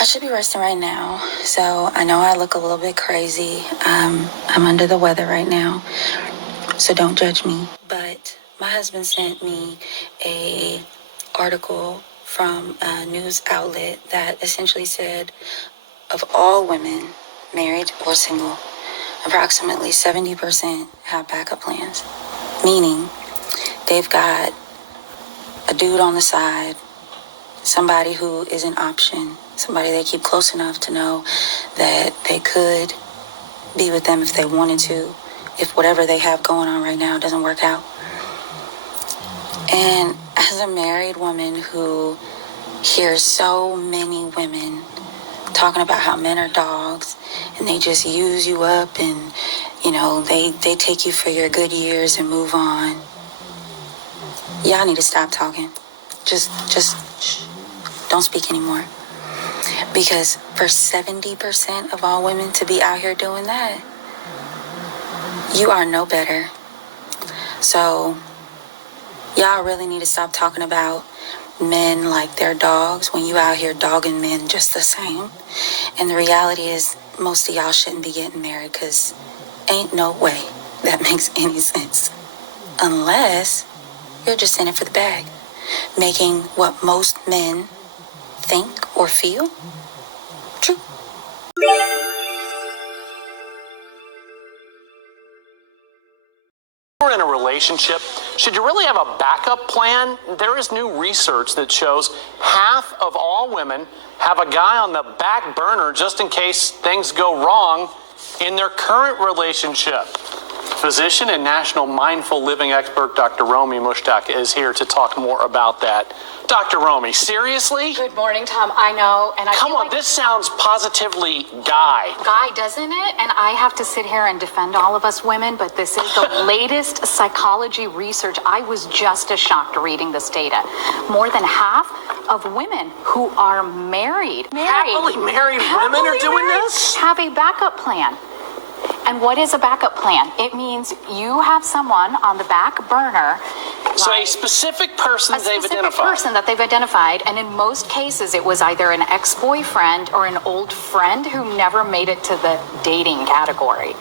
I should be resting right now, so I know I look a little bit crazy. I'm under the weather right now, so don't judge me. But my husband sent me a article from a news outlet that essentially said of all women, married or single, approximately 70% have backup plans, meaning they've got a dude on the side, somebody who is an option, somebody they keep close enough to know that they could be with them if they wanted to, if whatever they have going on right now doesn't work out. And as a married woman who hears so many women talking about how men are dogs and they just use you up and, they take you for your good years and move on. Y'all need to stop talking. Just shh. Don't speak anymore. Because for 70% of all women to be out here doing that, you are no better. So y'all really need to stop talking about men like they're dogs when you out here dogging men just the same. And the reality is most of y'all shouldn't be getting married because ain't no way that makes any sense. Unless you're just in it for the bag, making what most men think or feel true. You're in a relationship, should you really have a backup plan? There is new research that shows half of all women have a guy on the back burner just in case things go wrong in their current relationship. Physician and national mindful living expert Dr. Romy Mushtaq is here to talk more about that. Dr. Romy, seriously? Good morning, Tom. I know, and Come on, this sounds positively guy. Guy, doesn't it? And I have to sit here and defend all of us women, but this is the latest psychology research. I was just as shocked reading this data. More than half of women who are Happily married women are doing this? Have a backup plan. And what is a backup plan? It means you have someone on the back burner. So a specific person they've identified. A person that they've identified, and in most cases it was either an ex-boyfriend or an old friend who never made it to the dating category.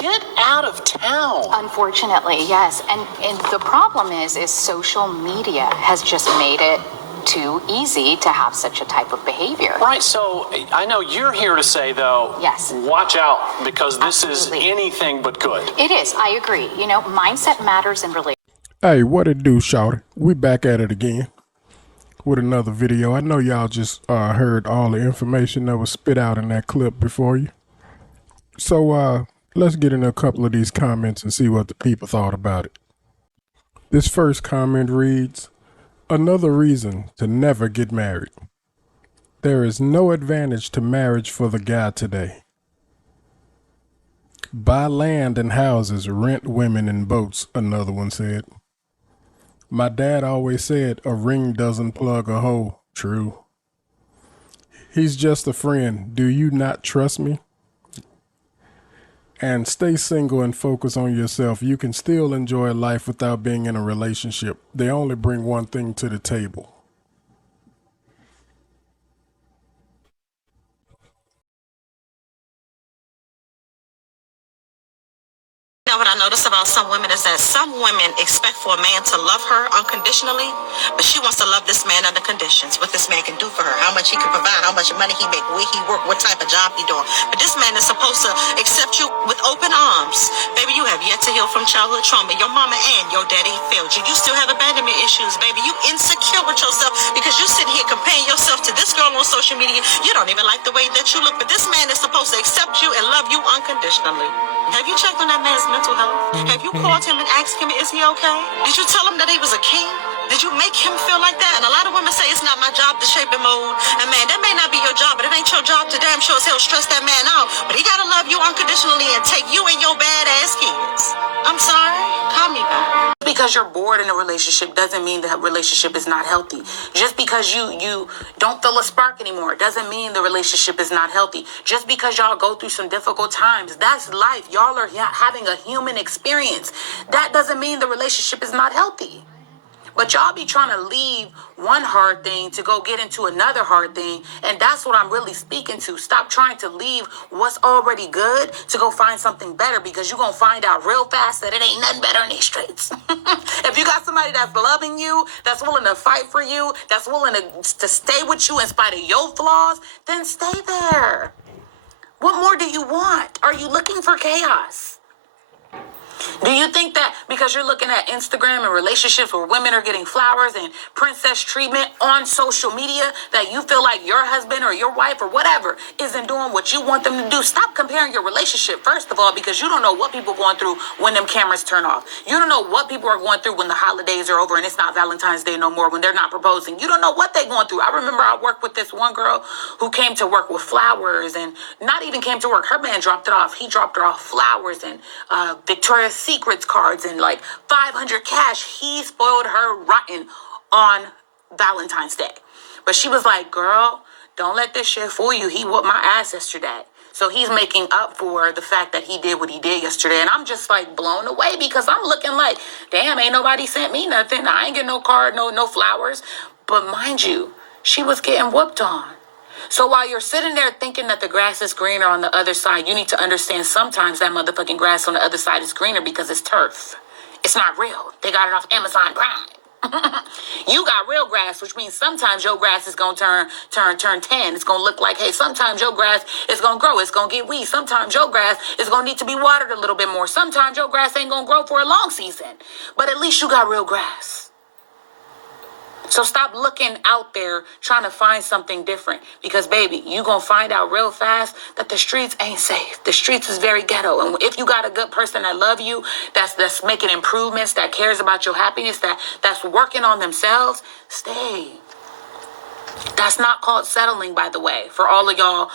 Get out of town. Unfortunately, yes. And the problem is social media has just made it too easy to have such a type of behavior. Right, so I know you're here to say, though, yes, watch out, because this Absolutely. is anything but good. It is, I agree. Mindset matters in relationships. Hey, what it do, shawty? We back at it again with another video. I know y'all just heard all the information that was spit out in that clip before you. So let's get into a couple of these comments and see what the people thought about it. This first comment reads, another reason to never get married. There is no advantage to marriage for the guy today. Buy land and houses, rent women and boats, another one said. My dad always said a ring doesn't plug a hole. True. He's just a friend. Do you not trust me? And stay single and focus on yourself. You can still enjoy life without being in a relationship. They only bring one thing to the table. What I notice about some women is that some women expect for a man to love her unconditionally, but she wants to love this man under conditions. What this man can do for her, how much he can provide, how much money he make, where he work, what type of job he doing. But this man is supposed to accept you with open arms. Baby, you have yet to heal from childhood trauma. Your mama and your daddy failed you. You still have abandonment issues, baby. You insecure with yourself because you sit here comparing yourself to this girl on social media. You don't even like the way that you look, but this man is supposed to accept you and love you unconditionally. Have you checked on that man's mental health? Have you called him and asked him, is he okay? Did you tell him that he was a king? Did you make him feel like that? And a lot of women say it's not my job to shape and mold. And man, that may not be your job, but it ain't your job to damn sure as hell stress that man out. But he gotta love you unconditionally and take you and your badass kids. I'm sorry, call me back. Because you're bored in a relationship doesn't mean that relationship is not healthy. Just because you don't feel a spark anymore doesn't mean the relationship is not healthy. Just because y'all go through some difficult times, that's life. Y'all are having a human experience. That doesn't mean the relationship is not healthy. But y'all be trying to leave one hard thing to go get into another hard thing. And that's what I'm really speaking to. Stop trying to leave what's already good to go find something better, because you're going to find out real fast that it ain't nothing better in these streets. If you got somebody that's loving you, that's willing to fight for you, that's willing to stay with you in spite of your flaws, then stay there. What more do you want? Are you looking for chaos? Do you think that because you're looking at Instagram and relationships where women are getting flowers and princess treatment on social media, that you feel like your husband or your wife or whatever isn't doing what you want them to do? Stop comparing your relationship, first of all, because you don't know what people are going through when them cameras turn off. You don't know what people are going through when the holidays are over and it's not Valentine's Day no more, when they're not proposing. You don't know what they're going through. I remember I worked with this one girl who came to work with flowers, and not even came to work. Her man dropped it off. He dropped her off flowers and Victoria's Secrets cards and like 500 cash. He spoiled her rotten on Valentine's Day. But she was like, girl, don't let this shit fool you. He whooped my ass yesterday. So he's making up for the fact that he did what he did yesterday. And I'm just like blown away, because I'm looking like, damn, ain't nobody sent me nothing. I ain't get no card, no flowers. But mind you, she was getting whooped on. So while you're sitting there thinking that the grass is greener on the other side, you need to understand sometimes that motherfucking grass on the other side is greener because it's turf. It's not real. They got it off Amazon Prime. You got real grass, which means sometimes your grass is going to turn 10. It's going to look like, hey, sometimes your grass is going to grow. It's going to get weeds. Sometimes your grass is going to need to be watered a little bit more. Sometimes your grass ain't going to grow for a long season. But at least you got real grass. So stop looking out there trying to find something different, because, baby, you going to find out real fast that the streets ain't safe. The streets is very ghetto. And if you got a good person that love you, that's making improvements, that cares about your happiness, that's working on themselves, stay. That's not called settling, by the way. For all of y'all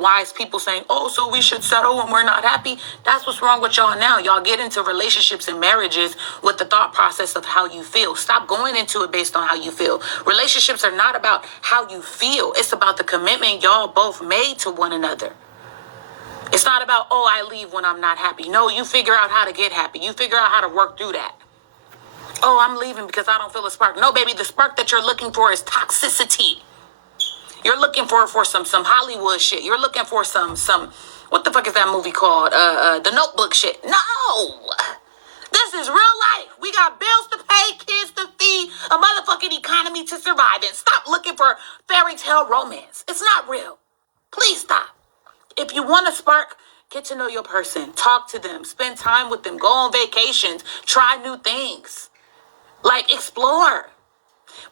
wise people saying, oh, so we should settle when we're not happy. That's what's wrong with y'all now. Y'all get into relationships and marriages with the thought process of how you feel. Stop going into it based on how you feel. Relationships are not about how you feel. It's about the commitment y'all both made to one another. It's not about, oh, I leave when I'm not happy. No, you figure out how to get happy. You figure out how to work through that. Oh, I'm leaving because I don't feel a spark. No, baby, the spark that you're looking for is toxicity. You're looking for some Hollywood shit. You're looking for some what the fuck is that movie called? The Notebook shit. No! This is real life. We got bills to pay, kids to feed, a motherfucking economy to survive in. Stop looking for fairy tale romance. It's not real. Please stop. If you want a spark, get to know your person. Talk to them. Spend time with them. Go on vacations. Try new things. Like, explore.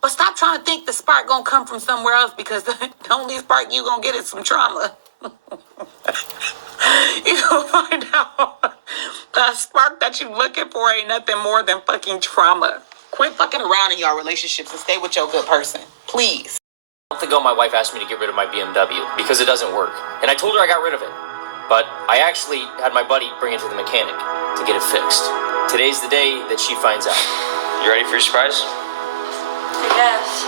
But stop trying to think the spark gonna come from somewhere else, because the only spark you gonna get is some trauma. You gonna find out the spark that you looking for ain't nothing more than fucking trauma. Quit fucking around in your relationships and stay with your good person. Please. A month ago, my wife asked me to get rid of my BMW because it doesn't work. And I told her I got rid of it. But I actually had my buddy bring it to the mechanic to get it fixed. Today's the day that she finds out. You ready for your surprise? Yes.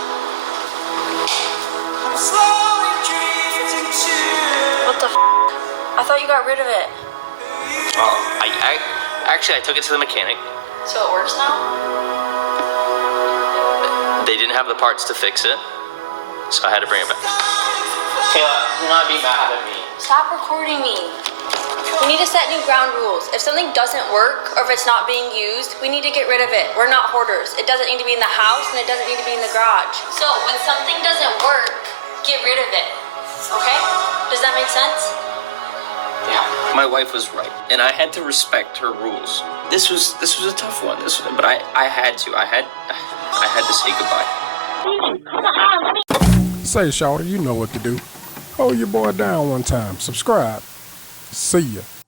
What the f? I thought you got rid of it. Oh, I took it to the mechanic. So it works now? They didn't have the parts to fix it, so I had to bring it back. Kayla, do not be mad at me. Stop recording me. We need to set new ground rules. If something doesn't work or if it's not being used, we need to get rid of it. We're not hoarders. It doesn't need to be in the house and it doesn't need to be in the garage. So when something doesn't work, get rid of it. Okay? Does that make sense? Yeah, my wife was right, and I had to respect her rules. This was a tough one. But I had to. I had to say goodbye. Say, shawty, you know what to do. Hold your boy down one time. Subscribe. See ya.